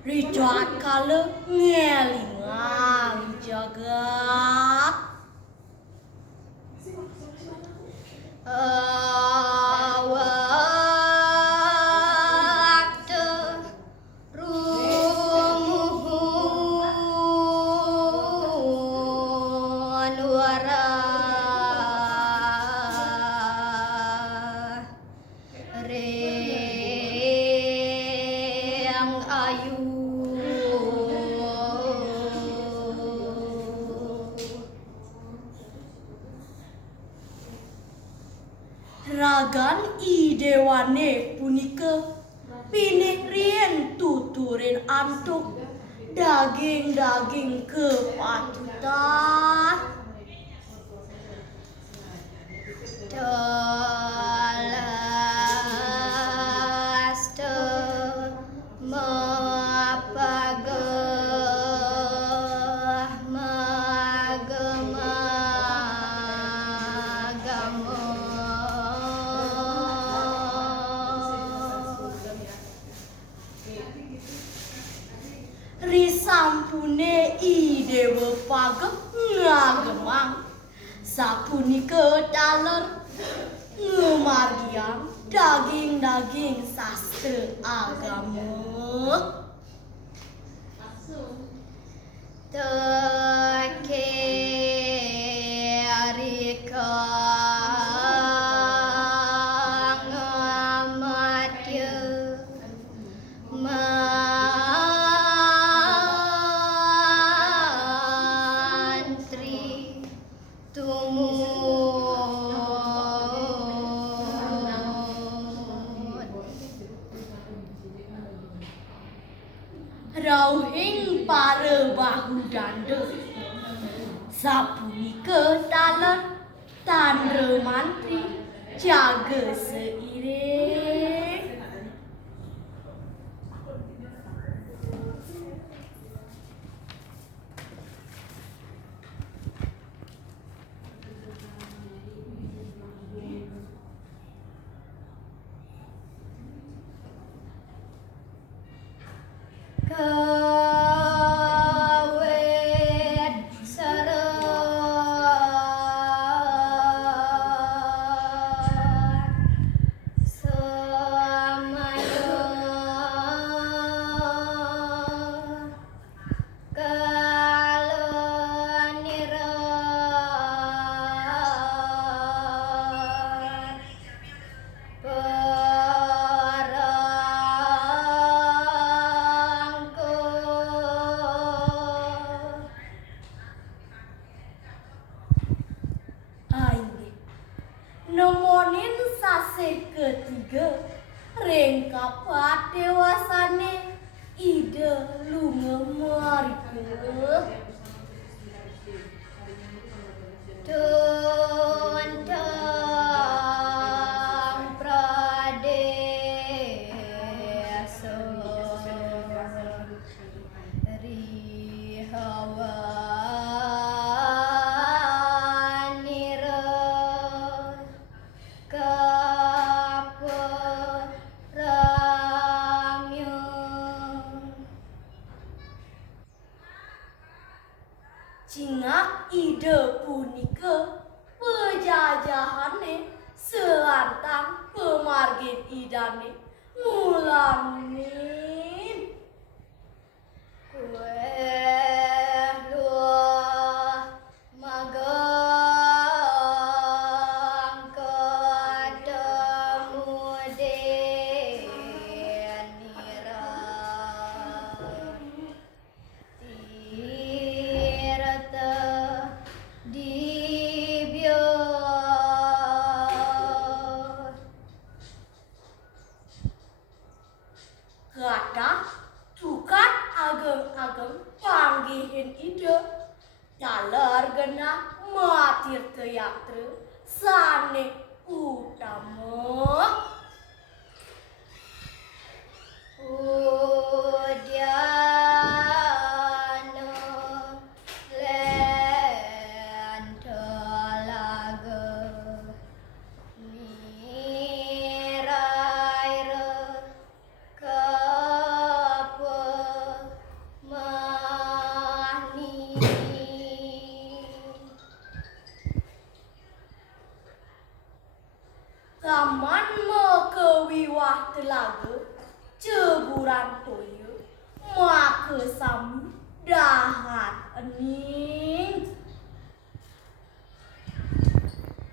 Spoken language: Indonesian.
Ricoat kala ngelingang jagat waktu rumuhun warah reang ayu ragan idewane punika pinik rien tuturin antuk daging-daging kepatutan telas temapagah magemagamo risampune idewe pageh ngagemang sapunika daler ngemargiang daging-daging sastra agama teke arikang amatya mantri rauhing para bahu danda sapunika daler tandra mantri jaga seiring kawet sarat samaya kalenirat nemonin sasih ketiga rengkapat dewasane ide lunga marike tuntang pradesa rihawanira kaperamya cingak ide punika pejajahane selantang pemargin idane mulamin kueh luah magang ketemu denira tirta dibiar kata tukat ageng-ageng panggihin ide dalar genah matir teyatra sane utama udyana lentelaga miraira kapa zaman mekewiwah telaga ceburan toya maka sami dahat ening